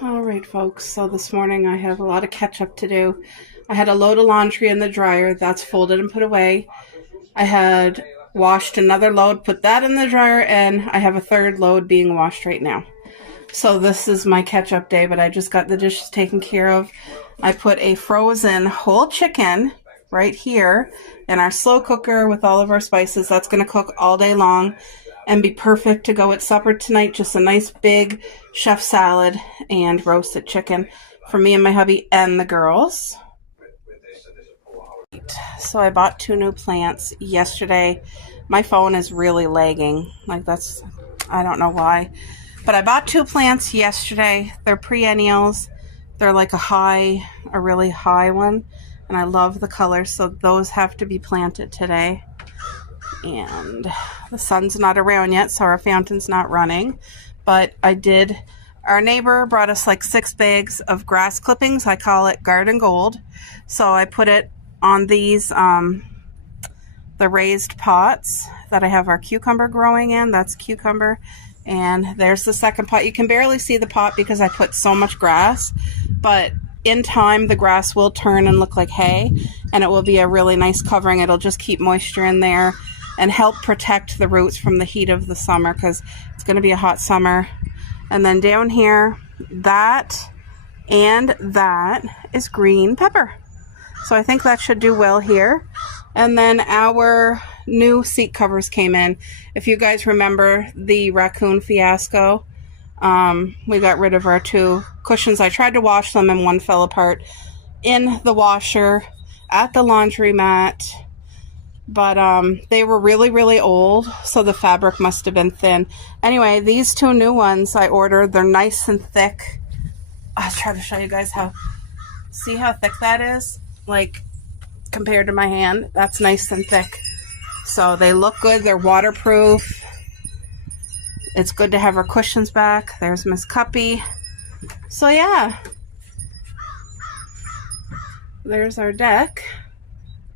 All right, folks, so this morning I have a lot of catch up to do. I had a load of laundry in the dryer. That's folded and put away. I had washed another load, put that in the dryer, and I have a third load being washed right now. So this is my catch up day, but I just got the dishes taken care of. I put a frozen whole chicken right here in our slow cooker with all of our spices. That's going to cook all day long and be perfect to go at supper tonight. Just a nice big chef salad and roasted chicken for me and my hubby and the girls. So I bought 2 new plants yesterday. My phone is really lagging. I don't know why. But I bought 2 plants yesterday. They're perennials. They're like a really high one. And I love the color, so those have to be planted today. And the sun's not around yet, so our fountain's not running. But our neighbor brought us like 6 bags of grass clippings. I call it garden gold. So I put it on these, the raised pots that I have our cucumber growing in. That's cucumber. And there's the second pot. You can barely see the pot because I put so much grass. But in time, the grass will turn and look like hay. And it will be a really nice covering. It'll just keep moisture in there and help protect the roots from the heat of the summer, because it's going to be a hot summer. And then down here, that and that is green pepper. So I think that should do well here. And then our new seat covers came in. If you guys remember the raccoon fiasco, we got rid of our 2 cushions. I tried to wash them and one fell apart in the washer at the laundromat. But they were really, really old, so the fabric must have been thin. Anyway, these 2 new ones I ordered. They're nice and thick. I'll try to show you guys see how thick that is? Like, compared to my hand, that's nice and thick. So they look good. They're waterproof. It's good to have our cushions back. There's Miss Cuppy. So yeah, there's our deck.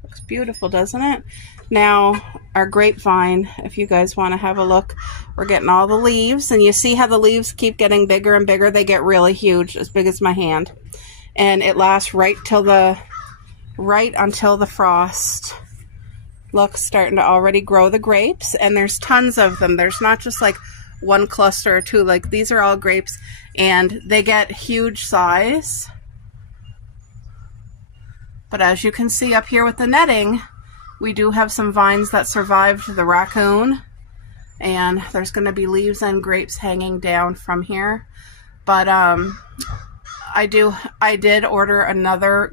Looks beautiful, doesn't it? Now, our grapevine, if you guys want to have a look, we're getting all the leaves, and you see how the leaves keep getting bigger and bigger. They get really huge, as big as my hand. And it lasts right until the frost. Look, starting to already grow the grapes, and there's tons of them. There's not just like 1 cluster or 2. Like, these are all grapes, and they get huge size. But as you can see up here with the netting, we do have some vines that survived the raccoon, and there's going to be leaves and grapes hanging down from here. But I did order another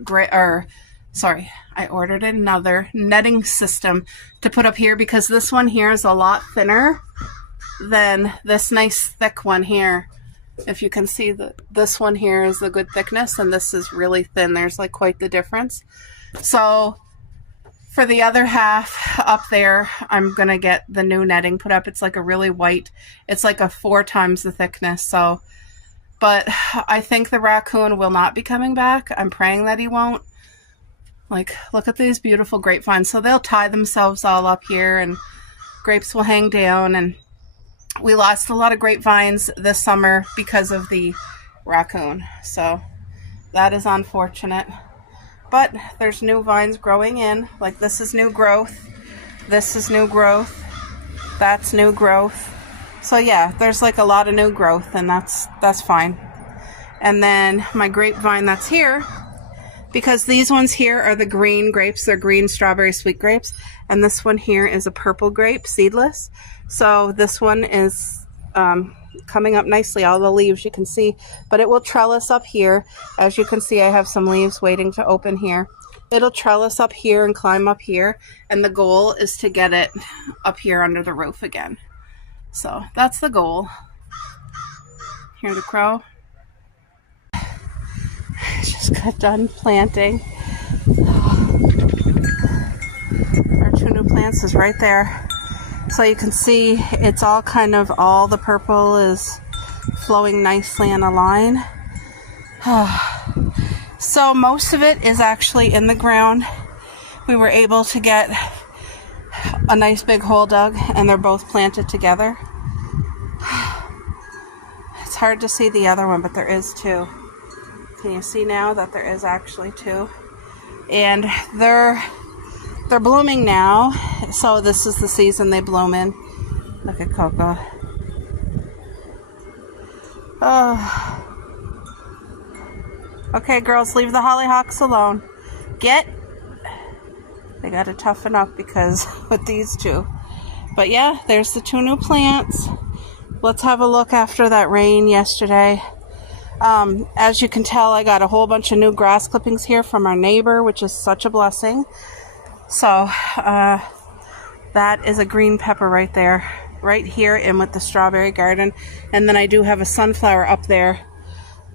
I ordered another netting system to put up here, because this one here is a lot thinner than this nice thick one here. If you can see, this one here is the good thickness, and this is really thin. There's like quite the difference. So for the other half up there, I'm going to get the new netting put up. It's like a really white, it's like a 4 times the thickness. So, but I think the raccoon will not be coming back. I'm praying that he won't. Like, look at these beautiful grapevines. So they'll tie themselves all up here, and grapes will hang down. And we lost a lot of grapevines this summer because of the raccoon. So that is unfortunate. But there's new vines growing in. Like, this is new growth. This is new growth. That's new growth. So yeah, there's like a lot of new growth, and that's fine. And then my grapevine that's here, because these ones here are the green grapes. They're green strawberry sweet grapes. And this one here is a purple grape, seedless. So this one is coming up nicely. All the leaves you can see. But it will trellis up here. As you can see, I have some leaves waiting to open here. It'll trellis up here and climb up here. And the goal is to get it up here under the roof again. So that's the goal. Hear the crow? Just got done planting. Our 2 new plants is right there. So you can see it's all all the purple is flowing nicely in a line. So most of it is actually in the ground. We were able to get a nice big hole dug, and they're both planted together. It's hard to see the other one, but there is two. Can you see now that there is actually two? And they're blooming now. So this is the season they bloom in. Look at Coco. Oh. Okay, girls, leave the hollyhocks alone. They got to toughen up because with these two. But yeah, there's the two new plants. Let's have a look after that rain yesterday. As you can tell, I got a whole bunch of new grass clippings here from our neighbor, which is such a blessing. So that is a green pepper right there, right here in with the strawberry garden. And then I do have a sunflower up there.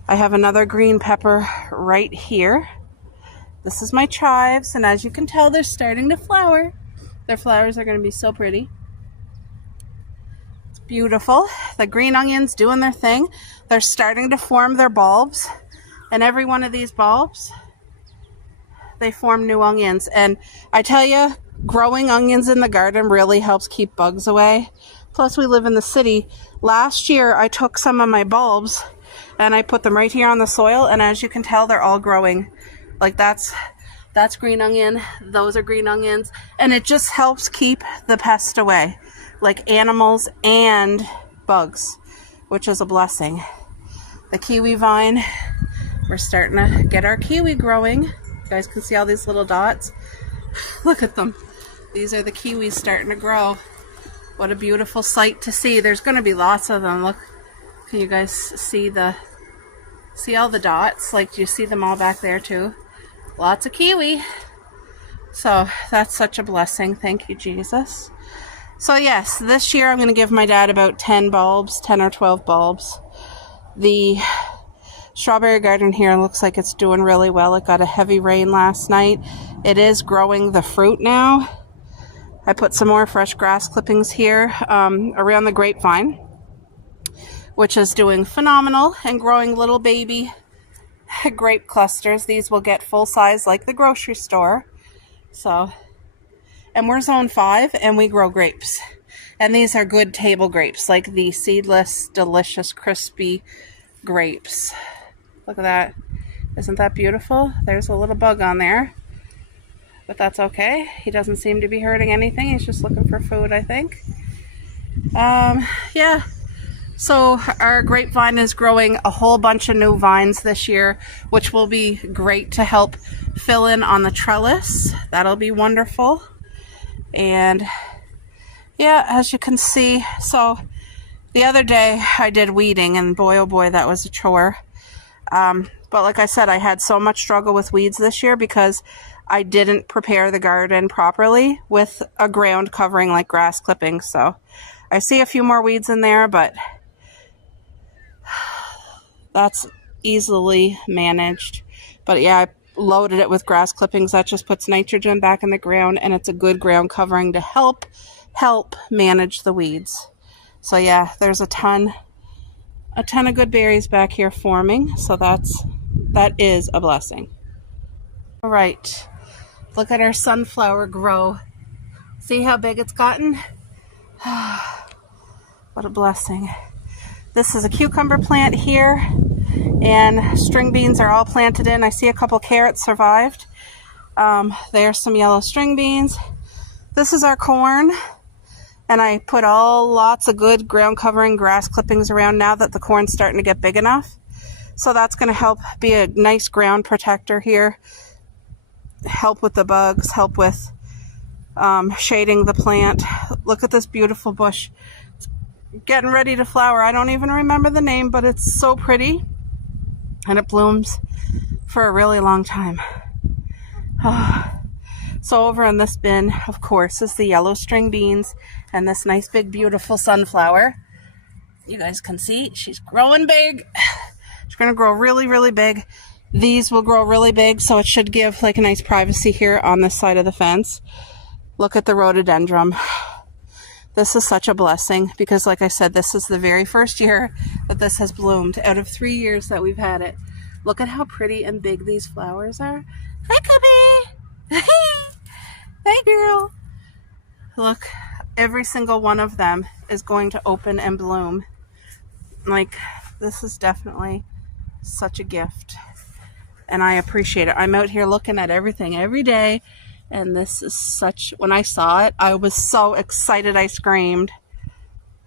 I have another green pepper right here. This is my chives, and as you can tell, they're starting to flower. Their flowers are going to be so pretty. It's beautiful. The green onions doing their thing. They're starting to form their bulbs, and every one of these bulbs, they form new onions. And I tell you, growing onions in the garden really helps keep bugs away. Plus, we live in the city. Last year, I took some of my bulbs and I put them right here on the soil, and as you can tell, they're all growing. Like that's green onion, those are green onions, and it just helps keep the pest away, like animals and bugs, which is a blessing. The kiwi vine, we're starting to get our kiwi growing. You guys can see all these little dots. Look at them. These are the kiwis starting to grow. What a beautiful sight to see. There's going to be lots of them. Look, can you guys see all the dots? Like, do you see them all back there too? Lots of kiwi. So that's such a blessing. Thank you, Jesus. So yes, this year I'm going to give my dad about 10 bulbs, 10 or 12 bulbs. The strawberry garden here looks like it's doing really well. It got a heavy rain last night. It is growing the fruit now. I put some more fresh grass clippings here around the grapevine, which is doing phenomenal and growing little baby grape clusters. These will get full size like the grocery store. So, and we're zone 5 and we grow grapes. And these are good table grapes, like the seedless, delicious, crispy grapes. Look at that. Isn't that beautiful? There's a little bug on there, but that's okay. He doesn't seem to be hurting anything. He's just looking for food, I think. Yeah. So our grapevine is growing a whole bunch of new vines this year, which will be great to help fill in on the trellis. That'll be wonderful. And yeah, as you can see, so the other day I did weeding, and boy, oh boy, that was a chore. But like I said, I had so much struggle with weeds this year because I didn't prepare the garden properly with a ground covering like grass clippings. So I see a few more weeds in there, but that's easily managed. But yeah, I loaded it with grass clippings. That just puts nitrogen back in the ground, and it's a good ground covering to help manage the weeds. So yeah, there's a ton of good berries back here forming. So that is a blessing. All right, look at our sunflower grow. See how big it's gotten? What a blessing. This is a cucumber plant here, and string beans are all planted in. I see a couple carrots survived. There's some yellow string beans. This is our corn, and I put lots of good ground covering grass clippings around now that the corn's starting to get big enough. So that's going to help be a nice ground protector here, help with the bugs, help with shading the plant. Look at this beautiful bush. Getting ready to flower. I don't even remember the name, but it's so pretty, and it blooms for a really long time. So over in this bin, of course, is the yellow string beans and this nice big beautiful sunflower. You guys can see she's growing big. She's going to grow really, really big. These will grow really big, so it should give like a nice privacy here on this side of the fence. Look at the rhododendron. This is such a blessing because, like I said, this is the very first year that this has bloomed out of 3 years that we've had it. Look at how pretty and big these flowers are. Hi, Cubby. Hey, girl. Look, every single one of them is going to open and bloom. Like, this is definitely such a gift, and I appreciate it. I'm out here looking at everything every day, and this is such, when I saw it, I was so excited I screamed.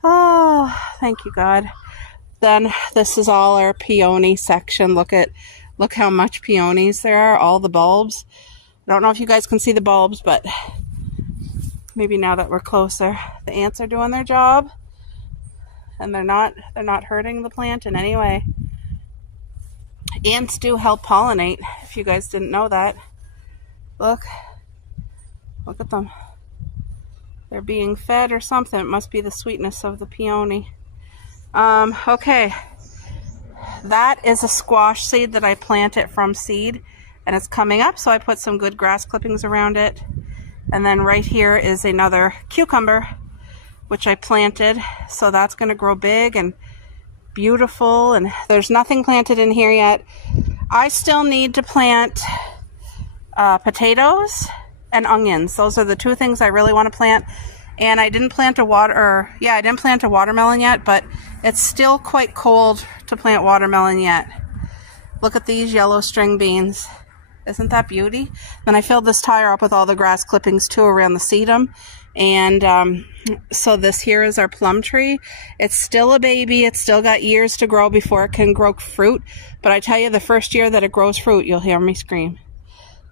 Oh, thank you, God. Then this is all our peony section. Look how much peonies there are, all the bulbs. I don't know if you guys can see the bulbs, but maybe now that we're closer, the ants are doing their job, and they're not hurting the plant in any way. Ants do help pollinate, if you guys didn't know that. Look at them. They're being fed or something. It must be the sweetness of the peony. Okay. That is a squash seed that I planted from seed, and it's coming up, so I put some good grass clippings around it. And then right here is another cucumber, which I planted, so that's going to grow big and beautiful, and there's nothing planted in here yet. I still need to plant potatoes and onions. Those are the two things I really want to plant. And I didn't plant I didn't plant a watermelon yet, but it's still quite cold to plant watermelon yet. Look at these yellow string beans. Isn't that beauty? Then I filled this tire up with all the grass clippings too around the sedum. And so this here is our plum tree. It's still a baby. It's still got years to grow before it can grow fruit. But I tell you, the first year that it grows fruit, you'll hear me scream.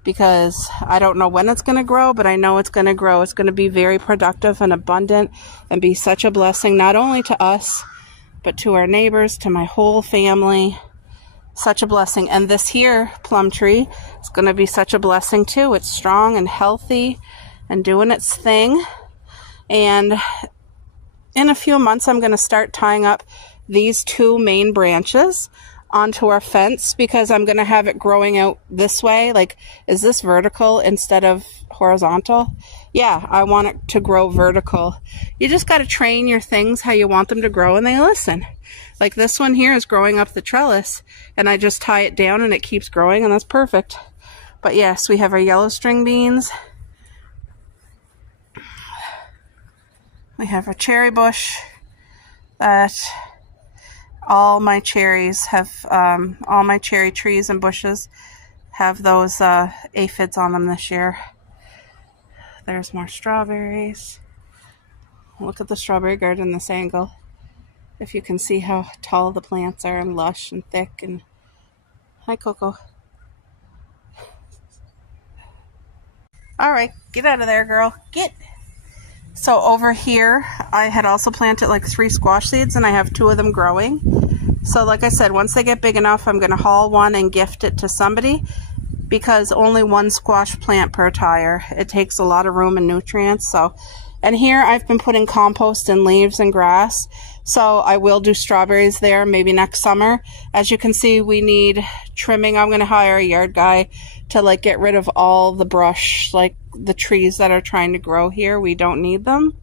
Because I don't know when it's going to grow, but I know it's going to grow. It's going to be very productive and abundant and be such a blessing, not only to us, but to our neighbors, to my whole family. Such a blessing. And this here plum tree is going to be such a blessing too. It's strong and healthy and doing its thing. And in a few months, I'm going to start tying up these two main branches onto our fence, because I'm going to have it growing out this way. Like, is this vertical instead of horizontal? Yeah, I want it to grow vertical. You just got to train your things how you want them to grow, and they listen. Like this one here is growing up the trellis, and I just tie it down and it keeps growing, and that's perfect. But yes, we have our yellow string beans. We have a cherry bush that all my cherries have, all my cherry trees and bushes have those aphids on them this year. There's more strawberries. Look at the strawberry garden this angle. If you can see how tall the plants are and lush and thick. And hi, Coco. All right, get out of there, girl. Get. So over here, I had also planted like 3 squash seeds, and I have 2 of them growing. So like I said, once they get big enough, I'm going to haul one and gift it to somebody, because only 1 squash plant per tire. It takes a lot of room and nutrients. So, and here I've been putting compost and leaves and grass. So I will do strawberries there maybe next summer. As you can see, we need trimming. I'm going to hire a yard guy to like get rid of all the brush, like the trees that are trying to grow here. We don't need them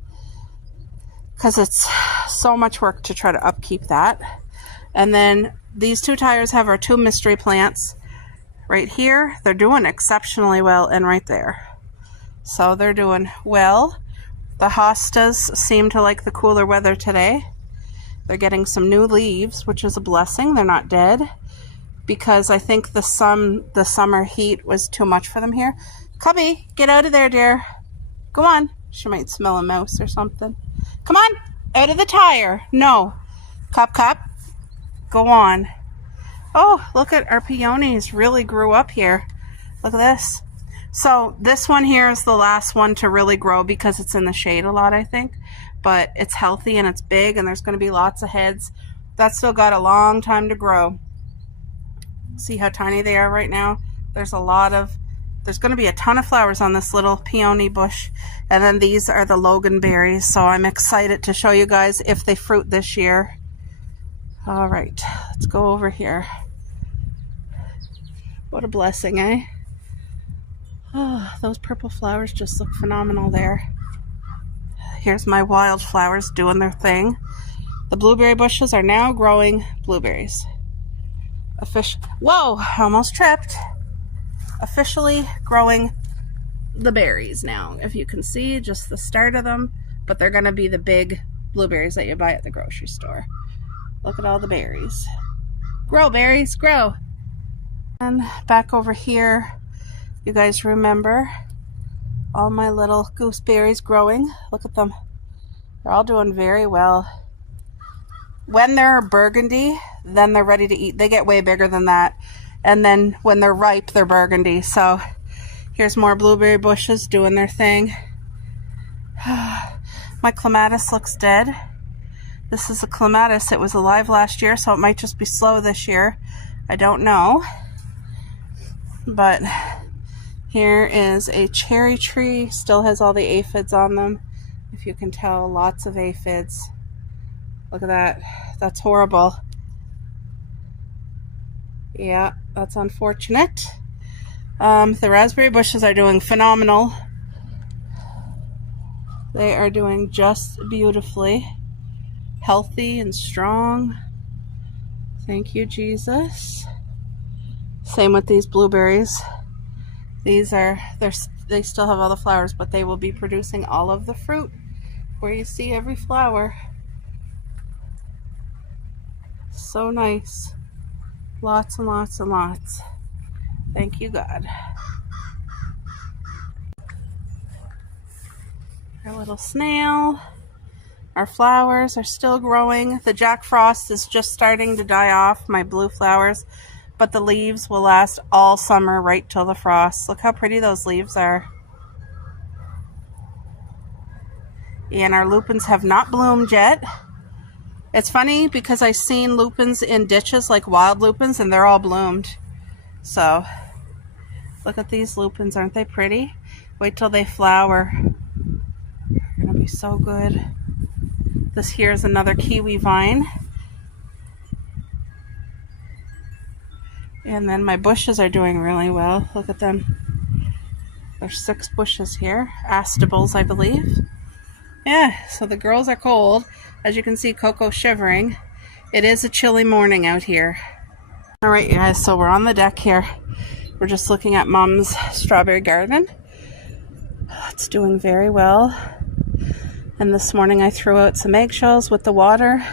because it's so much work to try to upkeep that. And then these 2 tires have our 2 mystery plants right here. They're doing exceptionally well, and right there. So they're doing well. The hostas seem to like the cooler weather today. They're getting some new leaves, which is a blessing. They're not dead, because I think the summer heat was too much for them here. Cubby, get out of there, dear. Go on. She might smell a mouse or something. Come on, out of the tire. No. Cup. Go on. Oh, look at our peonies really grew up here. Look at this. So this one here is the last one to really grow because it's in the shade a lot, I think. But it's healthy and it's big, and there's going to be lots of heads. That's still got a long time to grow. See how tiny they are right now? There's going to be a ton of flowers on this little peony bush. And then these are the Logan berries. So I'm excited to show you guys if they fruit this year. All right, let's go over here. What a blessing, eh? Oh, those purple flowers just look phenomenal there. Here's my wildflowers doing their thing. The blueberry bushes are now growing blueberries. Whoa, almost tripped. Officially growing the berries now. If you can see, just the start of them, but they're going to be the big blueberries that you buy at the grocery store. Look at all the berries. Grow, berries, grow. And back over here, you guys remember all my little gooseberries growing. Look at them. They're all doing very well. When they're burgundy, then they're ready to eat. They get way bigger than that. And then when they're ripe, they're burgundy. So here's more blueberry bushes doing their thing. My clematis looks dead. This is a clematis. It was alive last year, so it might just be slow this year. I don't know. But here is a cherry tree. Still has all the aphids on them. If you can tell, lots of aphids. Look at that. That's horrible. Yeah, that's unfortunate. The raspberry bushes are doing phenomenal. They are doing just beautifully. Healthy and strong. Thank you, Jesus. Same with these blueberries. These are, they still have all the flowers, but they will be producing all of the fruit where you see every flower. So nice. Lots and lots and lots. Thank you, God. Our little snail. Our flowers are still growing. The Jack Frost is just starting to die off, my blue flowers, but the leaves will last all summer right till the frost. Look how pretty those leaves are. And our lupins have not bloomed yet. It's funny because I've seen lupins in ditches, like wild lupins, and they're all bloomed. So, look at these lupins. Aren't they pretty? Wait till they flower. They're going to be so good. This here is another kiwi vine. And then my bushes are doing really well. Look at them. There's 6 bushes here. Astables, I believe. Yeah, so the girls are cold. As you can see, Coco's shivering. It is a chilly morning out here. All right, you guys, so we're on the deck here. We're just looking at Mom's strawberry garden. It's doing very well. And this morning I threw out some eggshells with the water.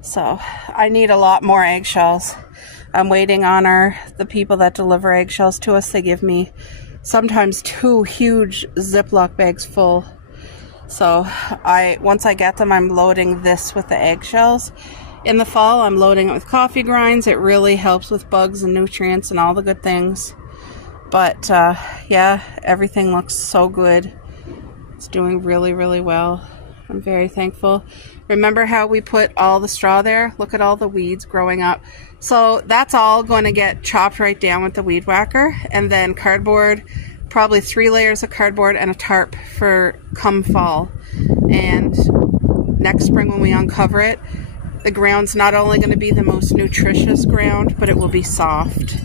So I need a lot more eggshells. I'm waiting on the people that deliver eggshells to us. They give me sometimes 2 huge Ziploc bags full. So once I get them, I'm loading this with the eggshells. In the fall, I'm loading it with coffee grinds. It really helps with bugs and nutrients and all the good things. But yeah, everything looks so good. It's doing really, really well. I'm very thankful. Remember how we put all the straw there? Look at all the weeds growing up. So that's all going to get chopped right down with the weed whacker, and then cardboard, probably 3 layers of cardboard and a tarp for come fall. And next spring when we uncover it, the ground's not only going to be the most nutritious ground, but it will be soft.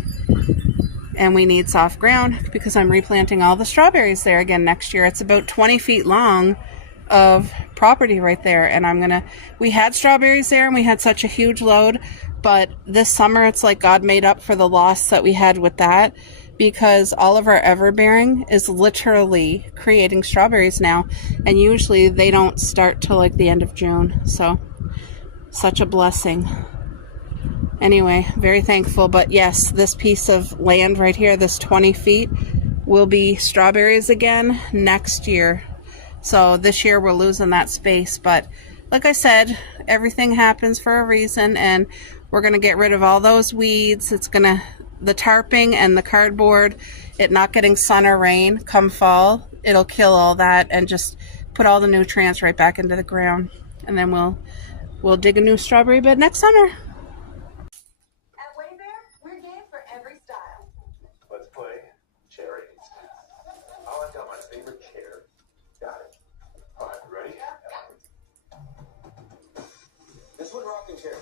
And we need soft ground because I'm replanting all the strawberries there again next year. It's about 20 feet long of property right there. And we had strawberries there and we had such a huge load, but this summer it's like God made up for the loss that we had with that, because all of our everbearing is literally creating strawberries now. And usually they don't start till like the end of June. So such a blessing. Anyway, very thankful. But yes, this piece of land right here, this 20 feet, will be strawberries again next year. So this year we're losing that space. But like I said, everything happens for a reason, and we're going to get rid of all those weeds. The tarping and the cardboard, it not getting sun or rain come fall, it'll kill all that and just put all the nutrients right back into the ground. And then we'll dig a new strawberry bed next summer. Let's play cherries. Oh, I've got my favorite chair. Got it. All right, ready? This one rocking chair.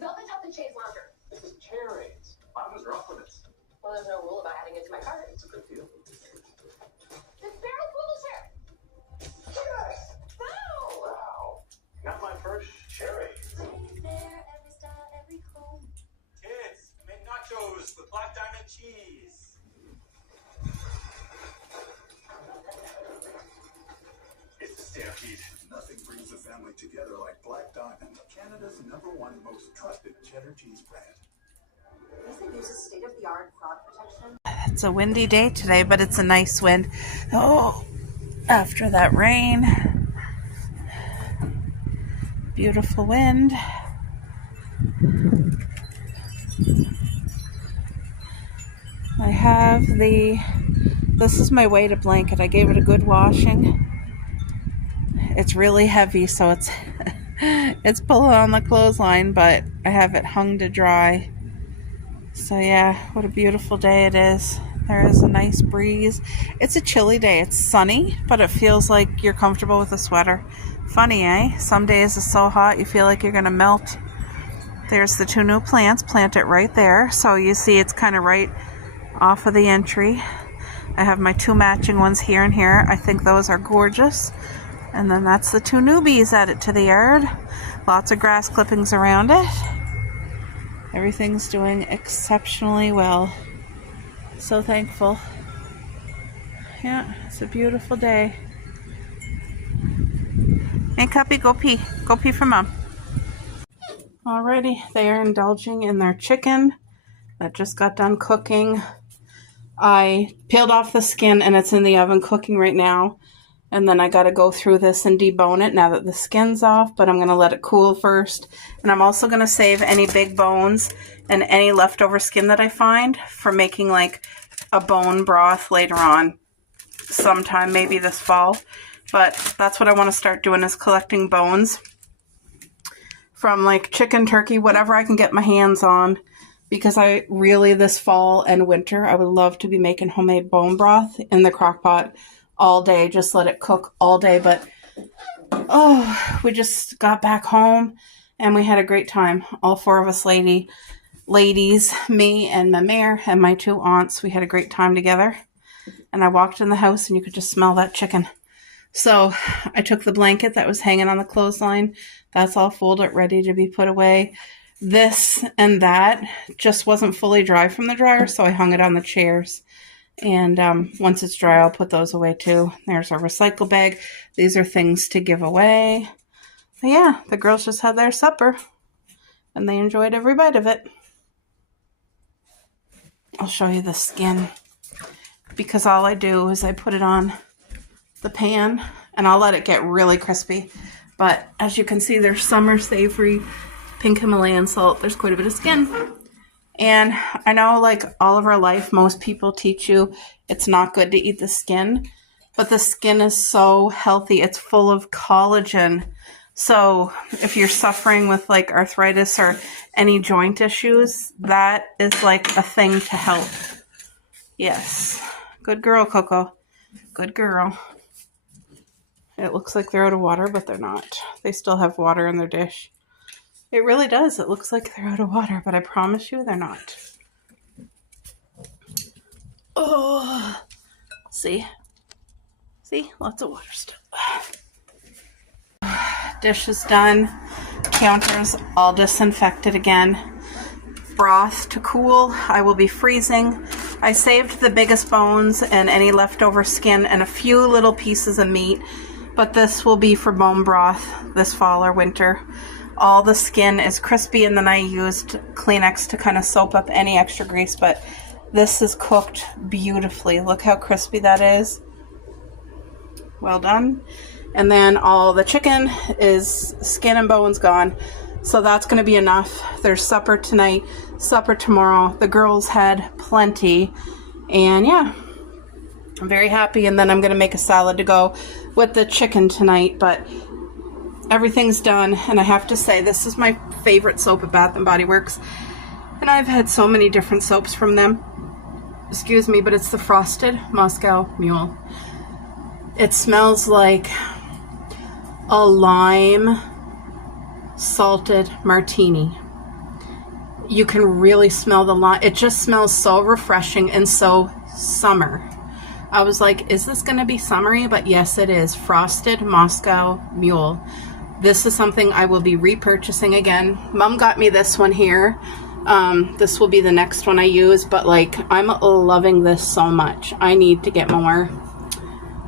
Velvet top and chaise lounger. This is cherries. Mine was rough with it. Well, there's no rule about adding it to my cart. It's a good deal. This barrel swivel chair. Yes! Wow! Wow. Got my first cherries. Every style, every home. Kids, make nachos with Black Diamond cheese. It's the Stampede. Nothing brings a family together like Black Diamond. Canada's #1 most trusted cheddar cheese brand. This uses state-of-the-art fraud protection. It's a windy day today, but it's a nice wind. Oh, after that rain. Beautiful wind. I have this is my weighted blanket. I gave it a good washing. It's really heavy, so it's it's pulling on the clothesline, but I have it hung to dry. So yeah, what a beautiful day it is. There is a nice breeze. It's a chilly day. It's sunny, but it feels like you're comfortable with a sweater. Funny, eh? Some days it's so hot you feel like you're gonna melt. There's the 2 new plants planted right there. So you see it's kind of right off of the entry. I have my 2 matching ones here and here. I think those are gorgeous. And then that's the 2 newbies added to the yard. Lots of grass clippings around it. Everything's doing exceptionally well. So thankful. Yeah, it's a beautiful day. Hey, Cuppy, go pee. Go pee for Mom. Alrighty, they are indulging in their chicken that just got done cooking. I peeled off the skin and it's in the oven cooking right now. And then I got to go through this and debone it now that the skin's off, but I'm going to let it cool first. And I'm also going to save any big bones and any leftover skin that I find for making like a bone broth later on, sometime maybe this fall. But that's what I want to start doing, is collecting bones from like chicken, turkey, whatever I can get my hands on. Because I really, this fall and winter, I would love to be making homemade bone broth in the crock pot all day. Just let it cook all day. But, oh, we just got back home and we had a great time. All 4 of us ladies, me and my mare and my 2 aunts, we had a great time together. And I walked in the house and you could just smell that chicken. So I took the blanket that was hanging on the clothesline. That's all folded, ready to be put away. This and that just wasn't fully dry from the dryer, so I hung it on the chairs. And once it's dry, I'll put those away too. There's our recycle bag. These are things to give away. But yeah, the girls just had their supper, and they enjoyed every bite of it. I'll show you the skin, because all I do is I put it on the pan, and I'll let it get really crispy. But as you can see, there's summer savory pink Himalayan salt. There's quite a bit of skin. And I know, like all of our life, most people teach you it's not good to eat the skin, but the skin is so healthy. It's full of collagen. So if you're suffering with like arthritis or any joint issues, that is like a thing to help. Yes. Good girl, Coco. Good girl. It looks like they're out of water, but they're not. They still have water in their dish. It really does. It looks like they're out of water, but I promise you they're not. Oh, see? See? Lots of water still. Dish is done. Counters all disinfected again. Broth to cool. I will be freezing. I saved the biggest bones and any leftover skin and a few little pieces of meat, but this will be for bone broth this fall or winter. All the skin is crispy, and then I used Kleenex to kind of soap up any extra grease, but this is cooked beautifully. Look how crispy that is. Well done. And then all the chicken is skin and bones gone. So that's going to be enough. There's supper tonight, supper tomorrow. The girls had plenty. And yeah, I'm very happy. And then I'm going to make a salad to go with the chicken tonight. But everything's done, and I have to say, this is my favorite soap at Bath & Body Works, and I've had so many different soaps from them. Excuse me, but it's the Frosted Moscow Mule. It smells like a lime salted martini. You can really smell the lime. It just smells so refreshing and so summer. I was like, is this going to be summery? But yes, it is. Frosted Moscow Mule. This is something I will be repurchasing again. Mom got me this one here. This will be the next one I use, but like, I'm loving this so much. I need to get more.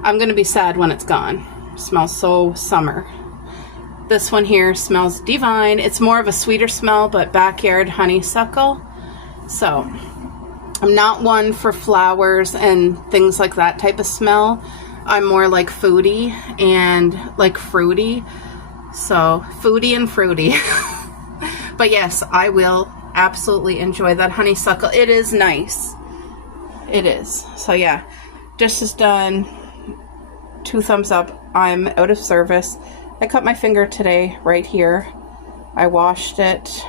I'm going to be sad when it's gone. It smells so summer. This one here smells divine. It's more of a sweeter smell, but backyard honeysuckle. So I'm not one for flowers and things like that type of smell. I'm more like foodie and like fruity. So foodie and fruity. But yes, I will absolutely enjoy that honeysuckle. It is nice. It is. So yeah, dish is done. 2 thumbs up. I'm out of service. I cut my finger today right here. I washed it.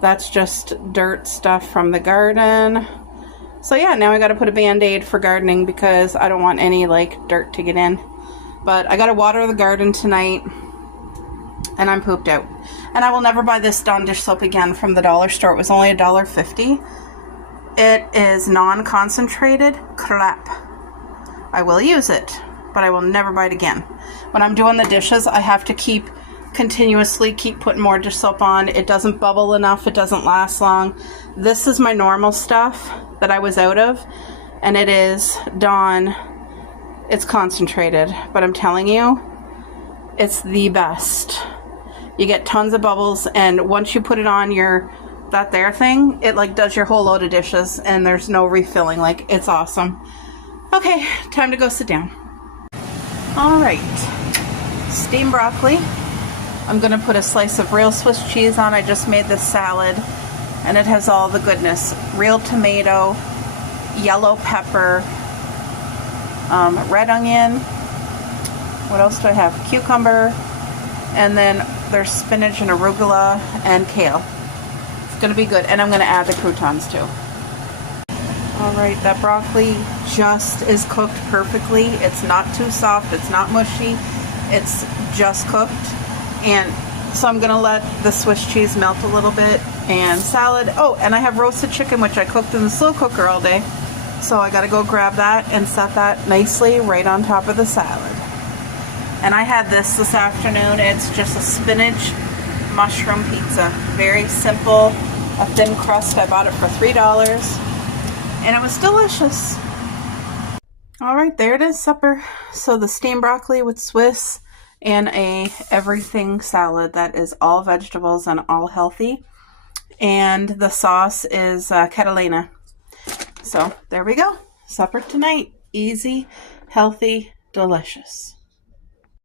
That's just dirt stuff from the garden. So yeah, now I got to put a band-aid for gardening because I don't want any like dirt to get in. But I got to water the garden tonight and I'm pooped out. And I will never buy this Dawn dish soap again from the dollar store. It was only $1.50. It is non-concentrated crap. I will use it, but I will never buy it again. When I'm doing the dishes, I have to continuously keep putting more dish soap on. It doesn't bubble enough. It doesn't last long. This is my normal stuff that I was out of, and it is Dawn. It's concentrated, but I'm telling you, it's the best. You get tons of bubbles, and once you put it on that there thing, it like does your whole load of dishes, and there's no refilling. Like, it's awesome. Okay, time to go sit down. All right, steamed broccoli. I'm gonna put a slice of real Swiss cheese on. I just made this salad, and it has all the goodness. Real tomato, yellow pepper, red onion. What else do I have? Cucumber, and then there's spinach and arugula and kale. It's gonna be good, and I'm gonna add the croutons too. All right, that broccoli just is cooked perfectly. It's not too soft, it's not mushy, it's just cooked. And so I'm gonna let the Swiss cheese melt a little bit, and salad. Oh, and I have roasted chicken, which I cooked in the slow cooker all day. So I gotta go grab that and set that nicely right on top of the salad. And I had this afternoon. It's just a spinach mushroom pizza. Very simple, a thin crust. I bought it for $3. And it was delicious. All right, there it is, supper. So the steamed broccoli with Swiss and a everything salad that is all vegetables and all healthy. And the sauce is Catalina. So there we go. Supper tonight. Easy, healthy, delicious.